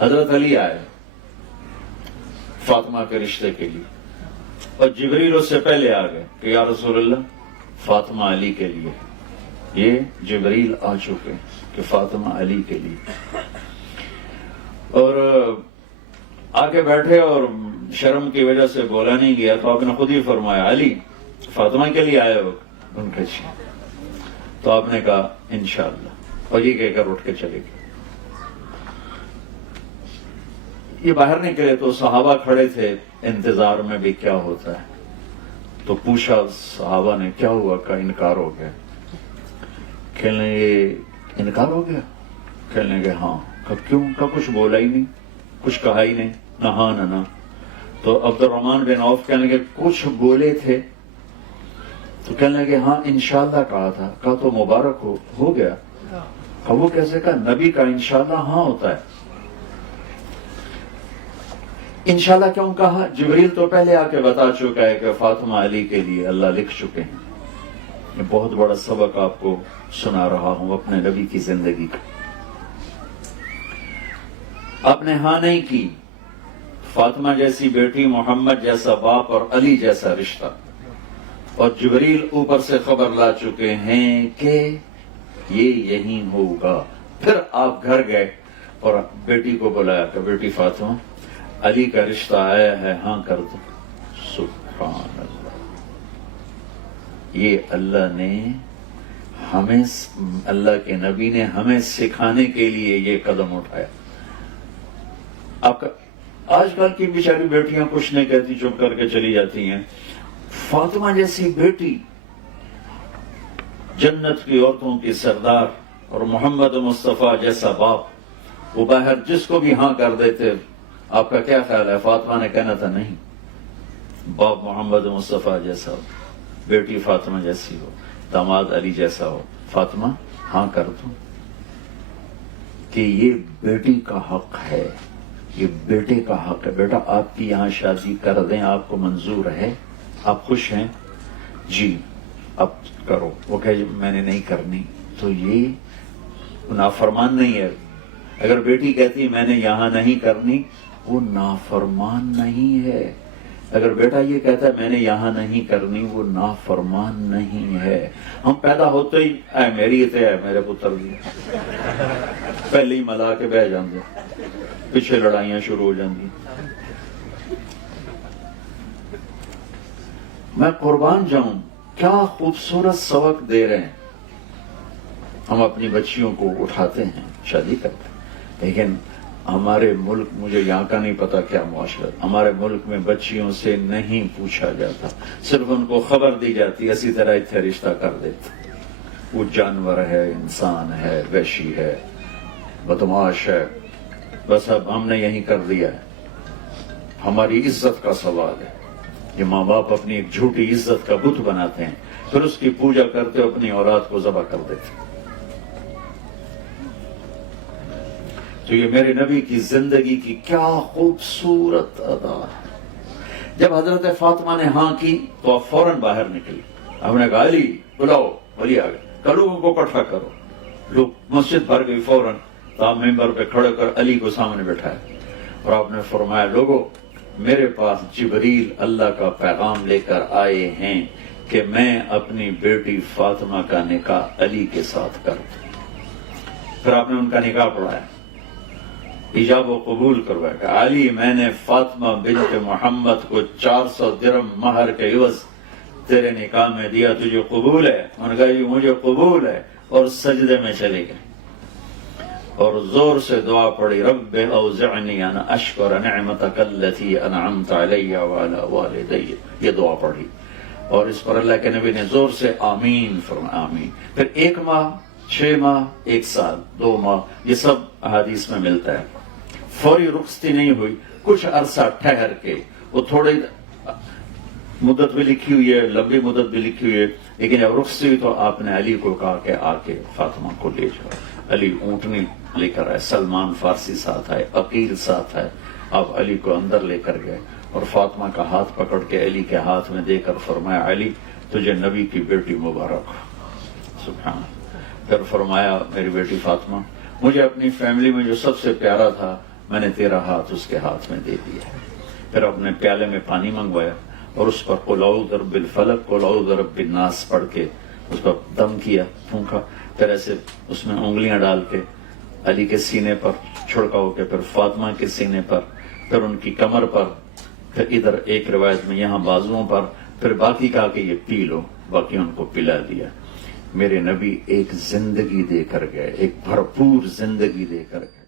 حضرت علی آئے فاطمہ کے رشتے کے لیے، اور جبریل اس سے پہلے آ گئے کہ یا رسول اللہ فاطمہ علی کے لیے، یہ جبریل آ چکے کہ فاطمہ علی کے لیے، اور آگے بیٹھے اور شرم کی وجہ سے بولا نہیں گیا، تو آپ نے خود ہی فرمایا علی فاطمہ کے لیے آئے ہو؟ ان کا جی۔ تو آپ نے کہا انشاءاللہ، اور یہ کہہ کر اٹھ کے چلے گئے۔ یہ باہر نکلے تو صحابہ کھڑے تھے انتظار میں بھی کیا ہوتا ہے، تو پوچھا صحابہ نے کیا ہوا؟ کا انکار ہو گیا۔ کہنے یہ انکار ہو گیا؟ کہنے لگے ہاں۔ کب کیوں؟ کا کچھ بولا ہی نہیں، کچھ کہا ہی نہیں، نہ ہاں نہ نہ۔ تو عبد الرحمن بن عوف کہنے لگے کچھ بولے تھے؟ تو کہنے لگے ہاں انشاءاللہ کہا تھا۔ کہا تو مبارک ہو گیا۔ کہا وہ کیسے؟ کہا نبی کا انشاءاللہ ہاں ہوتا ہے۔ انشاءاللہ کیوں کہا؟ جبریل تو پہلے آ کے بتا چکا ہے کہ فاطمہ علی کے لیے اللہ لکھ چکے ہیں۔ یہ بہت بڑا سبق آپ کو سنا رہا ہوں اپنے نبی کی زندگی کا۔ آپ نے ہاں نہیں کی، فاطمہ جیسی بیٹی، محمد جیسا باپ اور علی جیسا رشتہ، اور جبریل اوپر سے خبر لا چکے ہیں کہ یہ یہی ہوگا۔ پھر آپ گھر گئے اور بیٹی کو بلایا کہ بیٹی فاطمہ علی کا رشتہ آیا ہے، ہاں کر دو۔ سبحان اللہ، یہ اللہ نے ہمیں، اللہ کے نبی نے ہمیں سکھانے کے لیے یہ قدم اٹھایا۔ آج کل کی بیچاری بیٹیاں کچھ نہیں کہتی، چپ کر کے چلی جاتی ہیں۔ فاطمہ جیسی بیٹی، جنت کی عورتوں کی سردار، اور محمد مصطفیٰ جیسا باپ، وہ باہر جس کو بھی ہاں کر دیتے۔ آپ کا کیا خیال ہے؟ فاطمہ نے کہنا تھا نہیں، باپ محمد مصطفیٰ جیسا ہو، بیٹی فاطمہ جیسی ہو، داماد علی جیسا ہو، فاطمہ ہاں کر دو، کہ یہ بیٹی کا حق ہے، یہ بیٹے کا حق ہے۔ بیٹا آپ کی یہاں شادی کر دیں، آپ کو منظور ہے؟ آپ خوش ہیں؟ جی اب کرو۔ وہ کہے میں نے نہیں کرنی، تو یہ نافرمان نہیں ہے۔ اگر بیٹی کہتی میں نے یہاں نہیں کرنی، وہ نافرمان نہیں ہے۔ اگر بیٹا یہ کہتا ہے میں نے یہاں نہیں کرنی، وہ نافرمان نہیں ہے۔ ہم پیدا ہوتے ہی اے میری تے ہے میرے پتر دی، پہلے ہی ملا کے بہ جاندے، پیچھے لڑائیاں شروع ہو جاندی۔ میں قربان جاؤں، کیا خوبصورت سبق دے رہے ہیں۔ ہم اپنی بچیوں کو اٹھاتے ہیں، شادی کرتے ہیں، لیکن ہمارے ملک، مجھے یہاں کا نہیں پتا کیا معاشرہ، ہمارے ملک میں بچیوں سے نہیں پوچھا جاتا، صرف ان کو خبر دی جاتی، اسی طرح اتنے رشتہ کر دیتے۔ وہ جانور ہے، انسان ہے، وحشی ہے، بدماش ہے، بس اب ہم نے یہی کر دیا ہے۔ ہماری عزت کا سوال ہے۔ یہ ماں باپ اپنی ایک جھوٹی عزت کا بت بناتے ہیں، پھر اس کی پوجا کرتے، اپنی اولاد کو ذبح کر دیتے۔ تو یہ میرے نبی کی زندگی کی کیا خوبصورت ادا ہے۔ جب حضرت فاطمہ نے ہاں کی تو آپ فوراً باہر نکلی۔ ہم نے کہا علی بلاؤ، علی آ گئے، لوگوں کو اکٹھا کرو۔ لوگ مسجد بھر گئی، فوراً آپ ممبر پہ کھڑے کر علی کو سامنے بٹھایا، اور آپ نے فرمایا لوگوں میرے پاس جبریل اللہ کا پیغام لے کر آئے ہیں کہ میں اپنی بیٹی فاطمہ کا نکاح علی کے ساتھ کروں۔ پھر آپ نے ان کا نکاح پڑھایا، ایجاب و قبول کروایا کہ علی میں نے فاطمہ بنت محمد کو 400 درہم مہر کے عوض تیرے نکاح میں دیا، تجھے قبول ہے؟ انہوں نے کہا جی مجھے قبول ہے، اور سجدے میں چلے گئے اور زور سے دعا پڑھی، رب اوزعنی ان اشکر نعمتک التی انعمت علی وعلی والدی، یہ دعا پڑھی، اور اس پر اللہ کے نبی نے زور سے آمین فرمایا، آمین۔ پھر 1 ماہ، 6 ماہ، 1 سال، 2 ماہ، یہ سب احادیث میں ملتا ہے۔ فوری رخصتی نہیں ہوئی، کچھ عرصہ ٹھہر کے، وہ تھوڑی مدت بھی لکھی ہوئی ہے، لمبی مدت بھی لکھی ہوئی ہے، لیکن جب رخصتی ہوئی تو آپ نے علی کو کہا کہ آ کے فاطمہ کو لے جاؤ۔ علی اونٹنی لے کر آئے، سلمان فارسی ساتھ آئے، عقیل ساتھ آئے، آپ علی کو اندر لے کر گئے اور فاطمہ کا ہاتھ پکڑ کے علی کے ہاتھ میں دے کر فرمایا علی تجھے نبی کی بیٹی مبارک ہو۔ سبحان اللہ۔ پھر فرمایا میری بیٹی فاطمہ، مجھے اپنی فیملی میں جو سب سے پیارا تھا میں نے تیرا ہاتھ اس کے ہاتھ میں دے دیا ہے. پھر اپنے پیالے میں پانی منگوایا اور اس پر قل اعوذ برب الفلق قل اعوذ برب الناس پڑھ کے اس پر دم کیا، پھونکا. پھر ایسے اس میں انگلیاں ڈال کے علی کے سینے پر چھڑکاؤ کے، پھر فاطمہ کے سینے پر، پھر ان کی کمر پر، پھر ادھر ایک روایت میں یہاں بازوؤں پر، پھر باقی کہا کہ یہ پی لو، باقی ان کو پلا دیا. میرے نبی ایک زندگی دے کر گئے، ایک بھرپور زندگی دے کر گئے.